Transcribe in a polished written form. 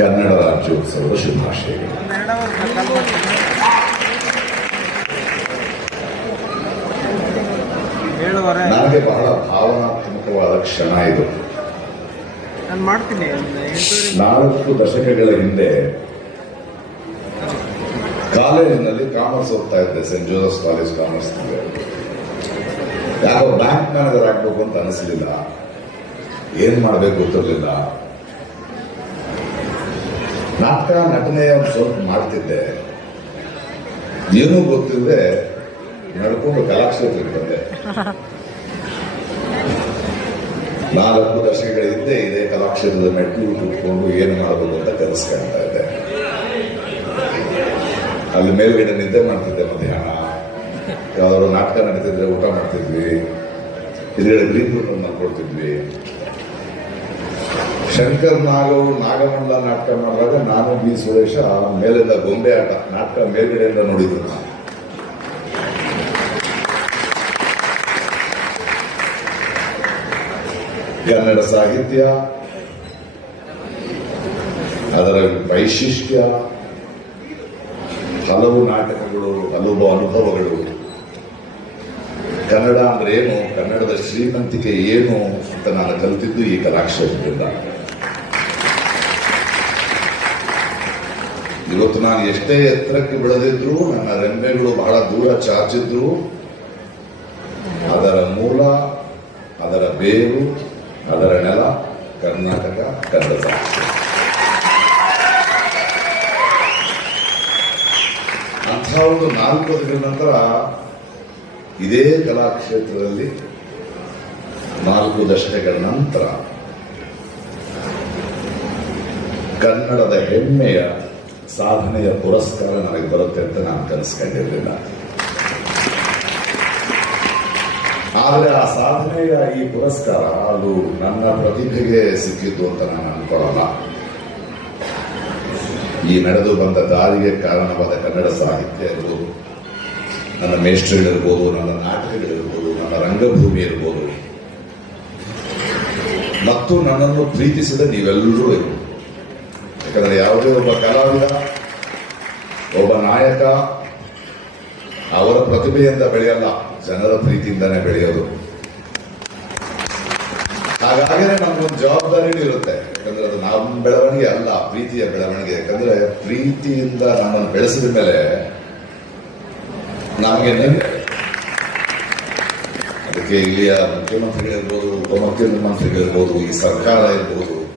ಕನ್ನಡ ರಾಜ್ಯೋತ್ಸವದ ಶುಭಾಶಯಗಳು. ನನಗೆ ಬಹಳ ಭಾವನಾತ್ಮಕವಾದ ಕ್ಷಣ ಇದು. 4 ದಶಕಗಳ ಹಿಂದೆ ಕಾಲೇಜಿನಲ್ಲಿ ಕಾಮರ್ಸ್ ಓದ್ತಾ ಇದ್ದೆ, ಸೆಂಟ್ ಜೋಸೆಫ್ ಕಾಲೇಜ್ ಕಾಮರ್ಸ್. ಯಾಕೋ ಬ್ಯಾಂಕ್ ಮ್ಯಾನೇಜರ್ ಆಗ್ಬೇಕು ಅಂತ ಅನಿಸ್ಲಿಲ್ಲ, ಏನ್ ಮಾಡ್ಬೇಕು ಗೊತ್ತಿರಲಿಲ್ಲ. ನಾಟಕ ನಟನೆ ಒಂದು ಸ್ವಲ್ಪ ಮಾಡ್ತಿದ್ದೆ, ಏನೂ ಗೊತ್ತಿಲ್ಲದೆ ನಡ್ಕೊಂಡು ಕಲಾಕ್ಷೇತ್ರಕ್ಕೆ ಬಂದೆ. 4 ದಶಕಗಳ ಹಿಂದೆ ಇದೇ ಕಲಾಕ್ಷೇತ್ರದ ಮೆಟ್ಟಿಲು ಕುತ್ಕೊಂಡು ಏನು ಮಾಡಬೇಕು ಅಂತ ಕನಸು ಕಾಣ್ತಾ ಇದ್ದೆ. ಅಲ್ಲಿ ಮೇಲ್ಗಡೆ ನಿದ್ದೆ ಮಾಡ್ತಿದ್ದೆ. ಮಧ್ಯಾಹ್ನ ಯಾವ್ದಾದ್ರು ನಾಟಕ ನಡೀತಿದ್ರೆ ಊಟ ಮಾಡ್ತಿದ್ವಿ, ಇದ್ಗಡೆ ಗ್ರೀನ್ ರೂಮ್ ಮಾಡ್ಕೊಡ್ತಿದ್ವಿ. ಶಂಕರ್ ನಾಗಮಂಡಲ ನಾಟಕ ಮಾಡಿದಾಗ ನಾನು ಬಿ ಸುರೇಶ ಮೇಲಿಂದ ಗೊಂಬೆ ಆಟ ನಾಟಕ ಮೇಲ್ಗಡೆಯಿಂದ ನೋಡಿದ್ರು. ಕನ್ನಡ ಸಾಹಿತ್ಯ, ಅದರ ವೈಶಿಷ್ಟ್ಯ, ಹಲವು ನಾಟಕಗಳು, ಹಲವು ಅನುಭವಗಳು, ಕನ್ನಡ ಅಂದ್ರೆ ಏನು, ಕನ್ನಡದ ಶ್ರೀಮಂತಿಕೆ ಏನು ಅಂತ ನಾನು ಕಲಿತಿದ್ದು ಈ ಕಲಾಕ್ಷೇತ್ರದಿಂದ. ಇವತ್ತು ನಾನು ಎಷ್ಟೇ ಎತ್ತರಕ್ಕೆ ಬೆಳೆದಿದ್ರು, ನನ್ನ ರೆಂಬೆಗಳು ಬಹಳ ದೂರ ಚಾಚಿದ್ರು, ಅದರ ಮೂಲ, ಅದರ ಬೇರು, ಅದರ ನೆಲ ಕರ್ನಾಟಕ, ಕನ್ನಡ ಸಾಹಿತ್ಯ. ಅಂಥ ಒಂದು 4 ವರ್ಷಗಳ ನಂತರ ಇದೇ ಕಲಾಕ್ಷೇತ್ರದಲ್ಲಿ 4 ದಶಕಗಳ ನಂತರ ಕನ್ನಡದ ಹೆಮ್ಮೆಯ ಸಾಧನೆಯ ಪುರಸ್ಕಾರ ನನಗೆ ಬರುತ್ತೆ ಅಂತ ನಾನು ಕನಸ್ಕೊಂಡಿರಲಿಲ್ಲ. ಆದರೆ ಆ ಸಾಧನೆಯ ಈ ಪುರಸ್ಕಾರ ಅದು ನನ್ನ ಪ್ರತಿಭೆಗೆ ಸಿಕ್ಕಿದ್ದು ಅಂತ ನಾನು ಅನ್ಕೊಳ್ಳಲ್ಲ. ಈ ನಡೆದು ಬಂದ ದಾರಿಗೆ ಕಾರಣವಾದ ಕನ್ನಡ ಸಾಹಿತ್ಯ ಇರ್ಬೋದು, ನನ್ನ ಮೇಷ್ಟ್ರಿಗಳಿರ್ಬೋದು, ನನ್ನ ನಾಟಕಗಳಿರ್ಬೋದು, ನನ್ನ ರಂಗಭೂಮಿ ಇರ್ಬೋದು, ಮತ್ತು ನನ್ನನ್ನು ಪ್ರೀತಿಸಿದ ನೀವೆಲ್ಲರೂ ಇರ್ಬೋದು. ಯಾಕಂದ್ರೆ ಯಾವುದೇ ಒಬ್ಬ ಕಲಾವಿದ, ಒಬ್ಬ ನಾಯಕ ಅವರ ಪ್ರತಿಭೆಯಿಂದ ಬೆಳೆಯಲ್ಲ, ಜನರ ಪ್ರೀತಿಯಿಂದನೇ ಬೆಳೆಯೋದು. ಹಾಗಾಗಿ ನಮ್ಗೊಂದು ಜವಾಬ್ದಾರಿನೂ ಇರುತ್ತೆ. ಯಾಕಂದ್ರೆ ಅದು ನಮ್ಮ ಬೆಳವಣಿಗೆ ಅಲ್ಲ, ಪ್ರೀತಿಯ ಬೆಳವಣಿಗೆ. ಯಾಕಂದ್ರೆ ಪ್ರೀತಿಯಿಂದ ನಮ್ಮನ್ನು ಬೆಳೆಸಿದ ಮೇಲೆ ನಮಗೆ ಅದಕ್ಕೆ ಇಲ್ಲಿಯ ಮುಖ್ಯಮಂತ್ರಿಗಳಿರ್ಬೋದು, ಉಪಮುಖ್ಯಮಂತ್ರಿಗಳಿರ್ಬೋದು, ಈ ಸರ್ಕಾರ ಇರ್ಬೋದು,